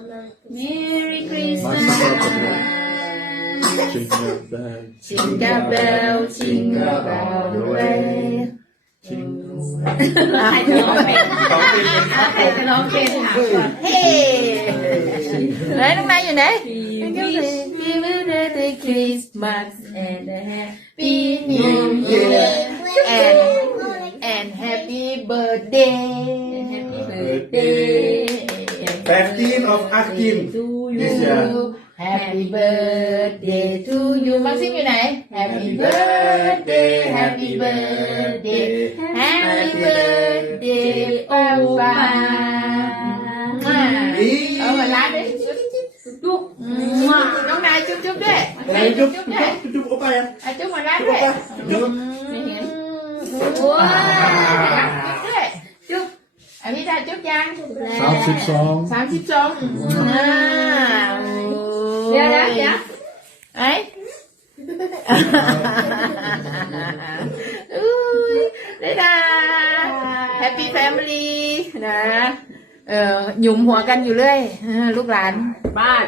Merry Jingle Christmas bell, Jingle bell Jingle bell the way ใครจะร้องเพลงใครจะร้องเพลงถามก่อนเฮ้ไหนน้องนายอยู่ไหน Happy birthday Christmas and a Happy New Year and and Happy birthday Happy birthday 15 of Akhtim. This year. Happy birthday to you. Bác sĩ như này. Happy birthday, happy birthday, happy birthday, Opa. Ở mà lá đấy. Chúc. Nóng này chúc chúc đấy. Chúc ờ, chúc đấy. Chúc Opa em. À, chúc mà lá đấy. Chúc. Wow. Ừ. อภิชาจุ๊บยัง Sound song. สามสิบสองเดี๋ยวเดี๋ยวเดี๋ยวไอ้อุ้ยได้ดา Happy Family นะ เออหยุมหัวกันอยู่เรื่อยเออลูกหลาน บ้าน